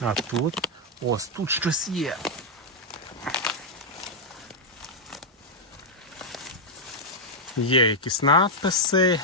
А тут. Ось тут щось є. Є якісь надписи.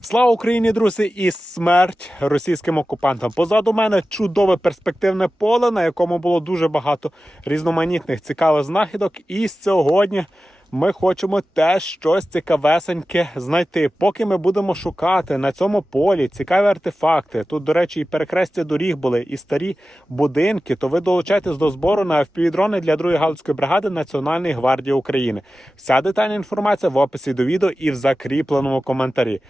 Слава Україні, друзі, і смерть російським окупантам. Позаду мене чудове перспективне поле, на якому було дуже багато різноманітних цікавих знахідок. І сьогодні ми хочемо теж щось цікавесеньке знайти. Поки ми будемо шукати на цьому полі цікаві артефакти. Тут, до речі, і перехрестя доріг були, і старі будинки. То ви долучайтесь до збору на FPV-дрони для другої галицької бригади Національної гвардії України. Вся детальна інформація в описі до відео і в закріпленому коментарі.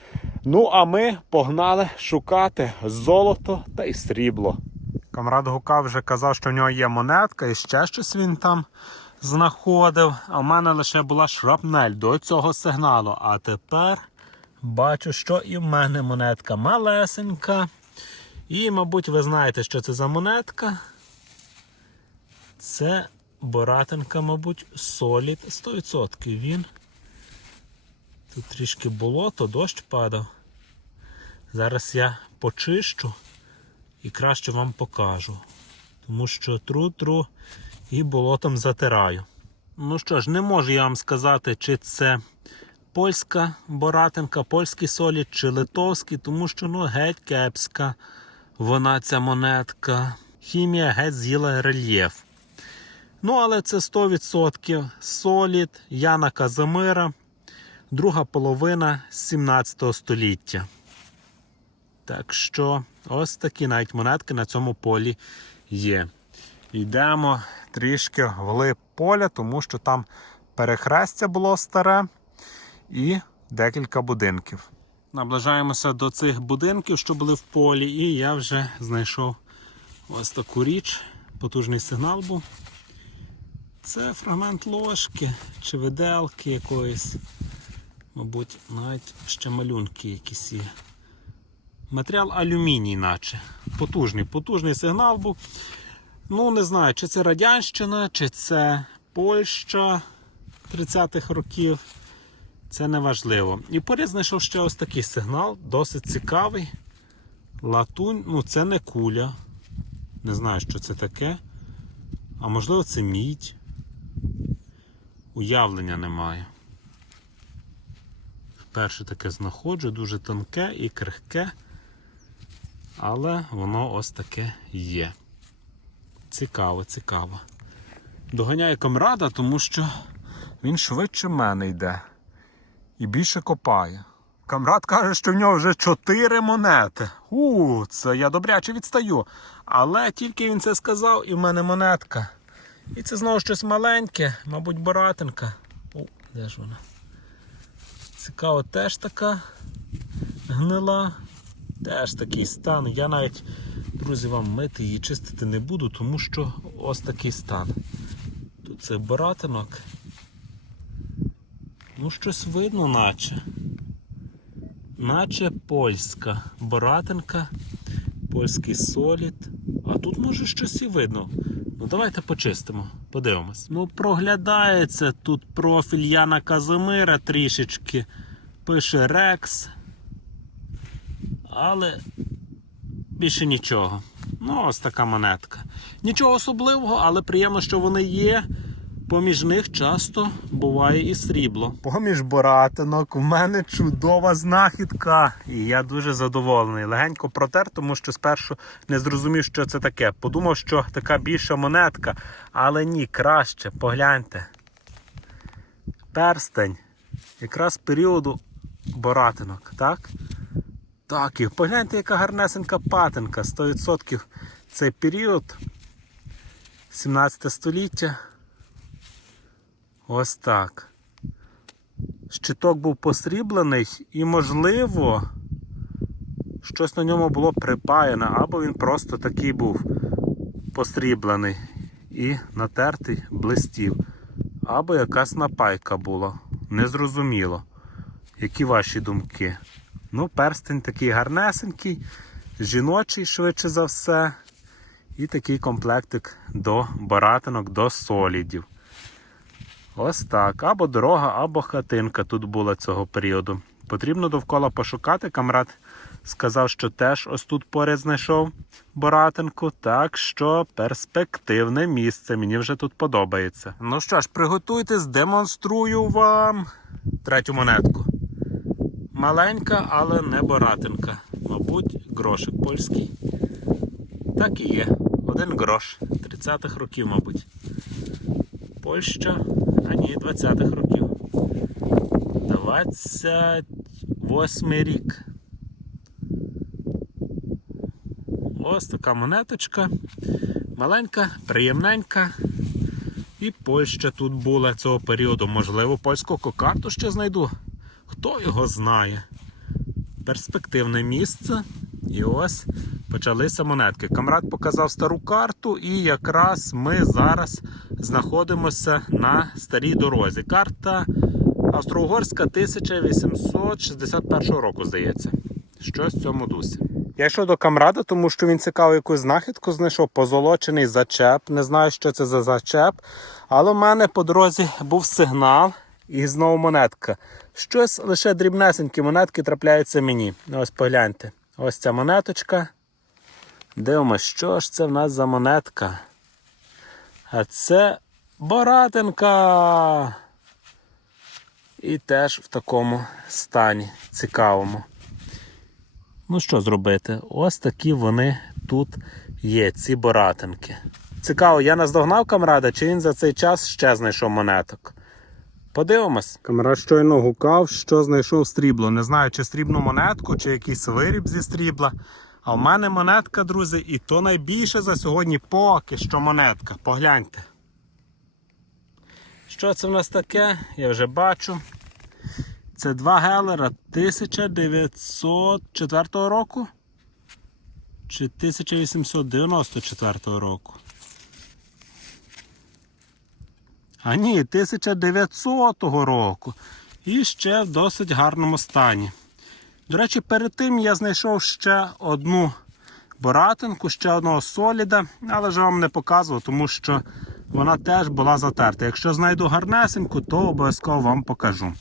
Ну а ми погнали шукати золото та й срібло. Камрад Гука вже казав, що в нього є монетка, і ще щось він там знаходив. А в мене лише була шрапнель до цього сигналу. А тепер бачу, що і в мене монетка малесенька. І, мабуть, ви знаєте, що це за монетка. Це Боратинка, мабуть, солід 100%. Він. Тут трішки болото, дощ падав. Зараз я почищу і краще вам покажу. Тому що тру-тру і болотом затираю. Ну що ж, не можу я вам сказати, чи це польська боратинка, польський солід, чи литовський, тому що ну геть кепська вона ця монетка. Хімія геть з'їла рельєф. Ну, але це 100% солід Яна Казимира, друга половина 17 століття. Так що ось такі навіть монетки на цьому полі є. Йдемо трішки вглиб поля, тому що там перехрестя було старе і декілька будинків. Наближаємося до цих будинків, що були в полі, і я вже знайшов ось таку річ. Потужний сигнал був. Це фрагмент ложки чи виделки якоїсь. Мабуть, навіть ще малюнки якісь є. Матеріал алюміній, наче. Потужний, потужний сигнал був. Ну, не знаю, чи це Радянщина, чи це Польща 30-х років. Це не важливо. І поряд знайшов ще ось такий сигнал, досить цікавий. Латунь, ну це не куля. Не знаю, що це таке. А можливо, це мідь. Уявлення немає. Вперше таке знаходжу, дуже тонке і крихке. Але воно ось таке є. Цікаво, цікаво. Доганяє камрада, тому що він швидше мене йде і більше копає. Камрад каже, що в нього вже 4 монети. У, це я добряче відстаю. Але тільки він це сказав, і в мене монетка. І це знову щось маленьке, мабуть, боратинка. О, де ж вона? Цікаво, теж така гнила. Теж такий стан. Я навіть, друзі, вам мити її чистити не буду, тому що ось такий стан. Тут це боратинок. Ну, щось видно, наче. Наче польська боратинка, польський солід. А тут може щось і видно. Ну давайте почистимо, подивимось. Ну, проглядається тут профіль Яна Казимира трішечки. Пише Рекс. Але більше нічого. Ну, ось така монетка. Нічого особливого, але приємно, що вони є. Поміж них часто буває і срібло. Поміж боратинок у мене чудова знахідка. І я дуже задоволений. Легенько протер, тому що спершу не зрозумів, що це таке. Подумав, що така більша монетка, але ні, краще. Погляньте. Перстень. Якраз періоду боратинок, так? Так, і погляньте, яка гарнесенька патинка. 100% цей період 17 століття. Ось так. Щиток був посріблений і, можливо, щось на ньому було припаяне, або він просто такий був посріблений і натертий блистів. Або якась напайка була. Незрозуміло. Які ваші думки? Ну, перстень такий гарнесенький, жіночий швидше за все. І такий комплектик до баратинок, до солідів. Ось так. Або дорога, або хатинка тут була цього періоду. Потрібно довкола пошукати. Камрад Сказав, що теж ось тут поряд знайшов Боратинку. Так що перспективне місце. Мені вже тут подобається. Ну що ж, приготуйтесь, демонструю вам третю монетку. Маленька, але не Боратинка. Мабуть, грошик польський. Так і є. Один грош 30-х років, мабуть. Польща, а ні, 20-х років. 28 рік. Ось така монеточка. Маленька, приємненька. І Польща тут була цього періоду. Можливо, польську кокарту ще знайду. Хто його знає? Перспективне місце. І ось почалися монетки. Камрад показав стару карту, і якраз ми зараз знаходимося на старій дорозі. Карта Австро-Угорська 1861 року, здається. Щось в цьому дусі. Я йшов до камрада, тому що він цікавий якусь знахідку знайшов, позолочений зачеп. Не знаю, що це за зачеп. Але в мене по дорозі був сигнал і знову монетка. Щось лише дрібнесенькі монетки трапляються мені. Ось погляньте. Ось ця монеточка. Дивимось, що ж це в нас за монетка. А це Боратинка. І теж в такому стані цікавому. Ну що зробити? Ось такі вони тут є, ці боратинки. Цікаво, я наздогнав камрада, чи він за цей час ще знайшов монеток. Подивимось. Камрад щойно гукав, що знайшов срібло. Не знаю, чи срібну монетку, чи якийсь виріб зі срібла. А в мене монетка, друзі, і то найбільше за сьогодні поки що монетка. Погляньте. Що це в нас таке? Я вже бачу. Це два гелера 1904 року чи 1894 року. А ні, 1900 року. І ще в досить гарному стані. До речі, перед тим я знайшов ще одну боратинку, ще одного соліда, але вже вам не показував, тому що вона теж була затерта. Якщо знайду гарнесеньку, то обов'язково вам покажу.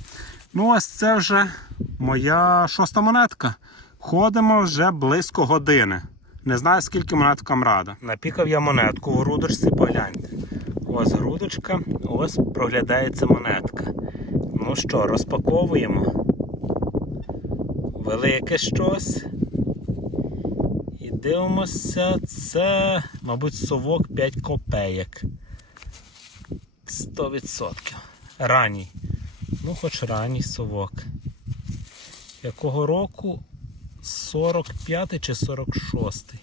Ну, ось це вже моя шоста монетка. Ходимо вже близько години. Не знаю, скільки монет в камрада. Напікав я монетку у грудочці, погляньте. Ось грудочка, ось проглядається монетка. Ну що, розпаковуємо. Велике щось. І дивимося, це, мабуть, совок 5 копеєк. 100%. Ранній. Ну, хоч ранній совок. Якого року? 45 чи 46?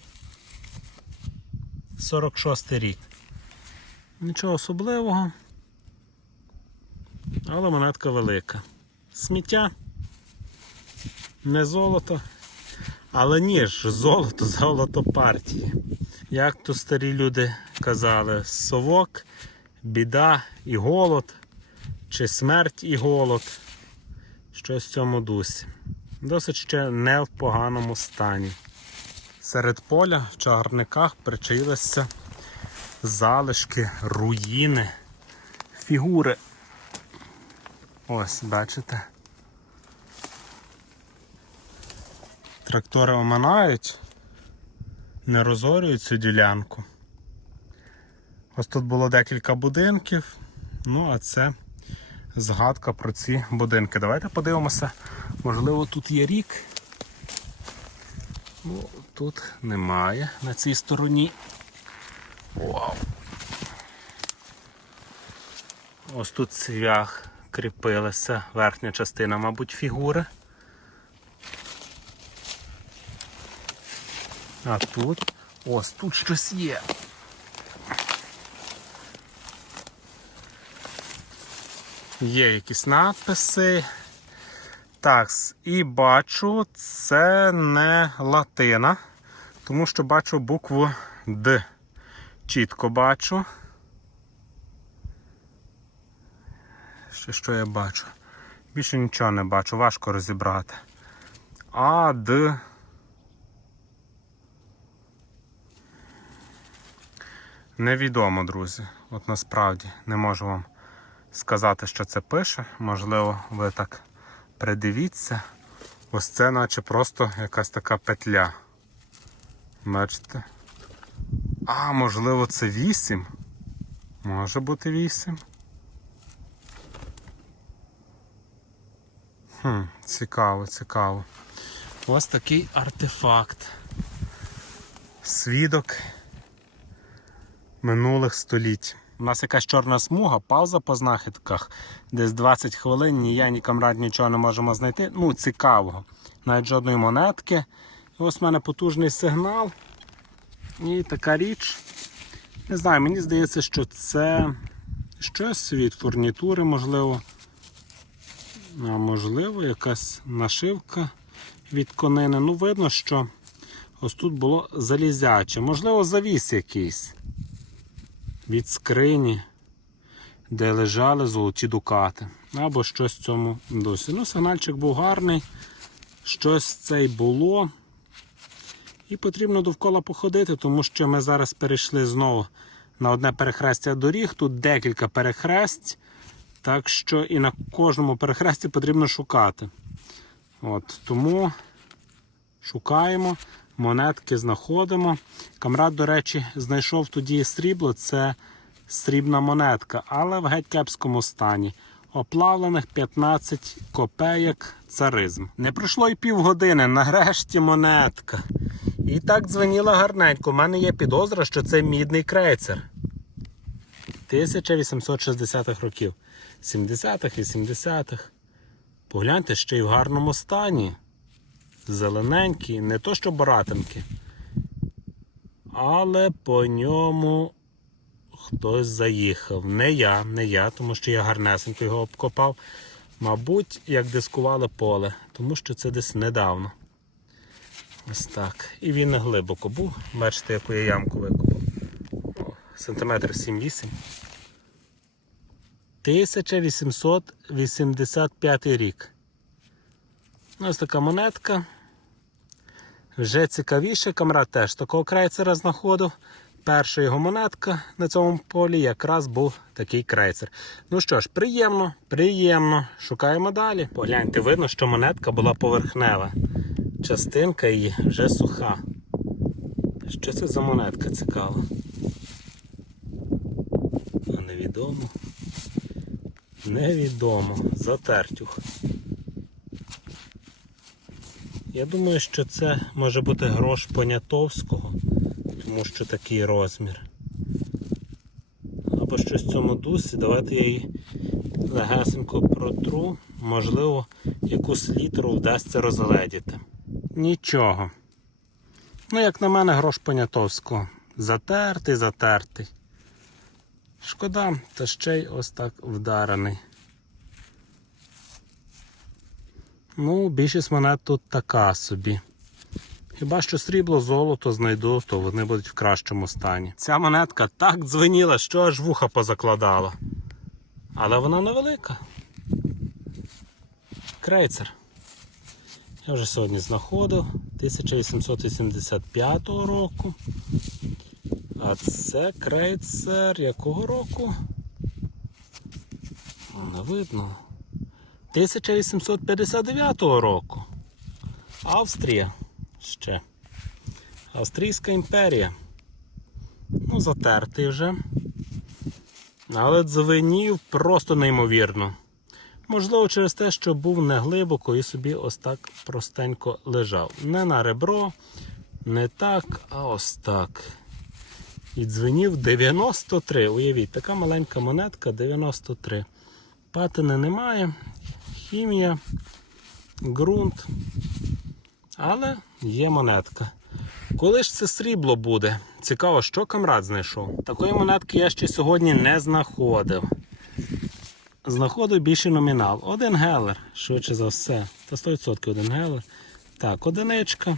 46 рік. Нічого особливого. Але монетка велика. Сміття. Не золото. Але ні ж, золото, золото партії. Як то старі люди казали, совок, біда і голод, чи смерть і голод. Щось в цьому дусі. Досить ще не в поганому стані. Серед поля в чагарниках причаїлися залишки, руїни, фігури. Ось, бачите. Трактори оминають, не розорюють цю ділянку. Ось тут було декілька будинків. Ну, а це згадка про ці будинки. Давайте подивимося, можливо, тут є рік. Ну, тут немає на цій стороні. Ось тут цвях кріпилася, верхня частина, мабуть, фігури. А тут ось тут щось є. Є якісь надписи. Так, і бачу, це не латина, тому що бачу букву Д. Чітко бачу. Ще що я бачу? Більше нічого не бачу, важко розібрати. А, Д. Невідомо, друзі. От насправді не можу вам сказати, що це пише. Можливо, ви так придивіться. Ось це наче просто якась така петля. Бачите? А, можливо, це 8? Може бути 8. Хм, цікаво, цікаво. Ось такий артефакт. Свідок минулих століть. У нас якась чорна смуга, пауза по знахідках. Десь 20 хвилин, ні я, ні камрад нічого не можемо знайти. Ну, цікавого. Навіть жодної монетки. І ось в мене потужний сигнал. І така річ. Не знаю, мені здається, що це щось від фурнітури, можливо. А можливо, якась нашивка від конини. Ну, видно, що ось тут було залізяче. Можливо, завіс якийсь від скрині, де лежали золоті дукати. Або щось в цьому досі. Ну, сигнальчик був гарний, щось це й було. І потрібно довкола походити, тому що ми зараз перейшли знову на одне перехрестя доріг. Тут декілька перехресть. Так що і на кожному перехресті потрібно шукати. От, Тому шукаємо, монетки знаходимо. Камрад, до речі, знайшов тоді срібло, це срібна монетка, але в геть кепському стані. Оплавлених 15 копеєк царизм. Не пройшло й півгодини, нарешті монетка. І так дзвеніла гарненько. У мене є підозра, що це мідний крейцер 1860-х років. 70-х, 80-х. Погляньте, ще й в гарному стані. Зелененький, не то що боратинки. Але по ньому хтось заїхав. Не я, не я, тому що я гарнесенько його обкопав. Мабуть, як дискували поле, тому що це десь недавно. Ось так. І він не глибоко був. Бачите, яку я ямку викопав. Сантиметр 7-8. 1885 рік. Ось така монетка. Вже цікавіше, камрад теж такого крейцера знаходив. Перша його монетка на цьому полі якраз був такий крейцер. Ну що ж, приємно, приємно. Шукаємо далі. Погляньте, видно, що монетка була поверхнева. Частинка її вже суха. Що це за монетка цікава? Невідомо. Невідомо. Затертюх. Я думаю, що це може бути грош Понятовського, тому що такий розмір. Або щось в цьому дусі. Давайте я її легесенько протру. Можливо, якусь літеру вдасться розгледіти. Нічого. Ну, як на мене, грош Понятовського. Затертий, затертий. Шкода, та ще й ось так вдарений. Ну, більшість монет тут така собі. Хіба що срібло, золото знайду, то вони будуть в кращому стані. Ця монетка так дзвеніла, що аж вуха позакладала. Але вона невелика. Крейцер. Я вже сьогодні знаходив 1885 року. А це крейцер якого року? Не видно. 1859 року. Австрія ще. Австрійська імперія. Ну, затертий вже. Але дзвенів просто неймовірно. Можливо, через те, що був неглибоко і собі ось так простенько лежав. Не на ребро, не так, а ось так. І дзвенів 93. Уявіть, така маленька монетка 93. Патини немає. Хімія, ґрунт. Але є монетка. Коли ж це срібло буде? Цікаво, що камрад знайшов. Такої монетки я ще сьогодні не знаходив. Знаходив більший номінал. Один гелер, швидше за все. Та 100% один гелер. Так, одиничка.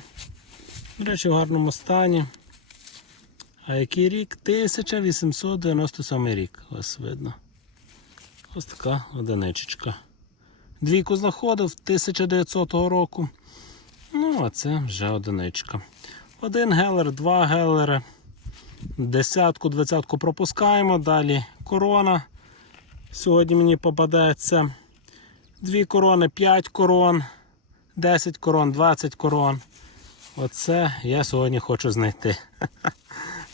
До речі, в гарному стані. А який рік? 1897 рік. Ось видно. Ось така одиничечка. Двійку знаходив 1900 року. Ну, а це вже одиничка. Один гелер, два гелери. Десятку, двадцятку пропускаємо. Далі корона. Сьогодні мені попадеться. Дві корони, п'ять корон. 10 корон, 20 корон. Оце я сьогодні хочу знайти.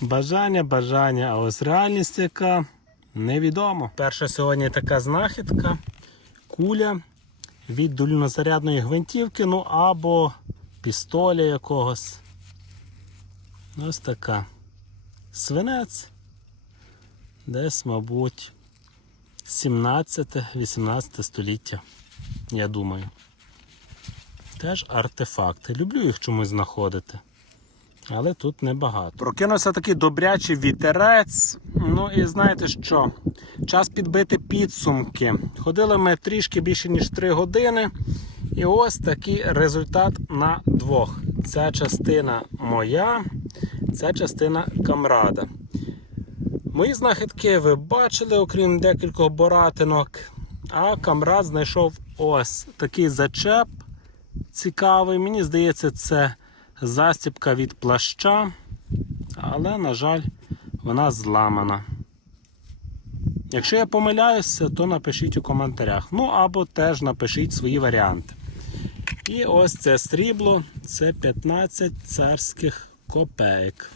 Бажання, бажання, а ось реальність яка невідомо. Перша сьогодні така знахідка. Куля від дульнозарядної гвинтівки, ну або пістоля якогось. Ось така. Свинець. Десь, мабуть, 17-18 століття, я думаю. Теж артефакти. Люблю їх чомусь знаходити. Але тут небагато. Прокинувся такий добрячий вітерець. Ну і знаєте що? Час підбити підсумки. Ходили ми трішки більше ніж 3 години. І ось такий результат на двох. Ця частина моя, ця частина камрада. Мої знахідки ви бачили, окрім декількох боратинок. А камрад знайшов ось такий зачеп цікавий. Мені здається, це застібка від плаща, але, на жаль, вона зламана. Якщо я помиляюся, то напишіть у коментарях. Ну або теж напишіть свої варіанти. І ось це срібло це 15 царських копеек.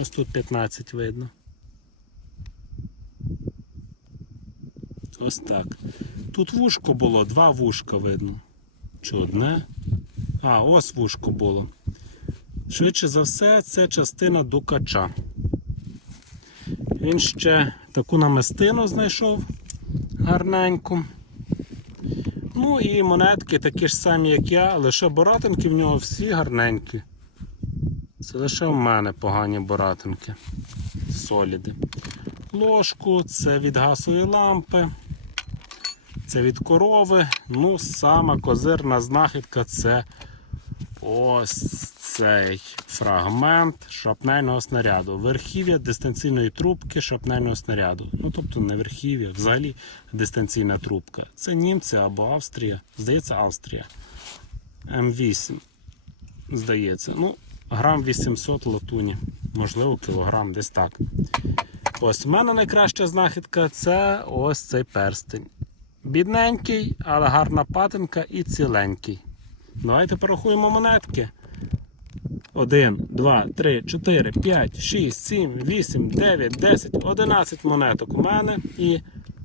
Ось тут 15 видно. Ось так. Тут вушко було, два вушка видно. Чи одне? А, ось вушко було. Швидше за все, це частина дукача. Він ще таку намистину знайшов гарненьку. Ну і монетки такі ж самі, як я, лише боратинки в нього всі гарненькі. Це лише в мене погані боратинки. Соліди. Ложку, це від газової лампи, це від корови. Ну, сама козирна знахідка це ось цей фрагмент шрапнельного снаряду. Верхів'я дистанційної трубки шрапнельного снаряду. Ну, тобто не верхів'я, взагалі дистанційна трубка. Це німці або Австрія. Здається, Австрія. М8. Здається. Ну, грам 800 латуні. Можливо, кілограм, десь так. Ось в мене найкраща знахідка це ось цей перстень. Бідненький, але гарна патинка і ціленький. Давайте порахуємо монетки. 1, 2, 3, 4, 5, 6, 7, 8, 9, 10, 11 монеток у мене. І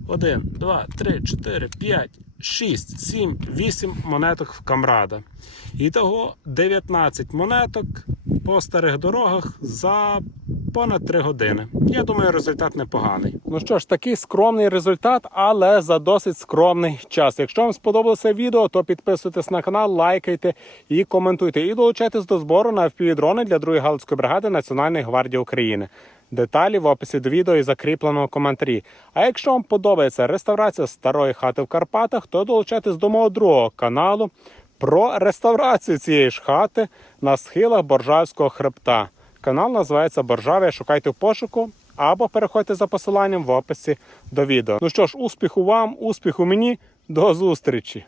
1, 2, 3, 4, 5, 6, 7, 8 монеток в камрада. Ітого 19 монеток по старих дорогах за понад 3 години. Я думаю, результат непоганий. Ну що ж, такий скромний результат, але за досить скромний час. Якщо вам сподобалося відео, то підписуйтесь на канал, лайкайте і коментуйте. І долучайтесь до збору на FPV-дрони для 2-ї Галицької бригади Національної гвардії України. Деталі в описі до відео і закріпленому коментарі. А якщо вам подобається реставрація старої хати в Карпатах, то долучайтесь до мого другого каналу про реставрацію цієї ж хати на схилах Боржавського хребта. Канал називається Боржавія. Шукайте в пошуку або переходьте за посиланням в описі до відео. Ну що ж, успіху вам, успіху мені, до зустрічі!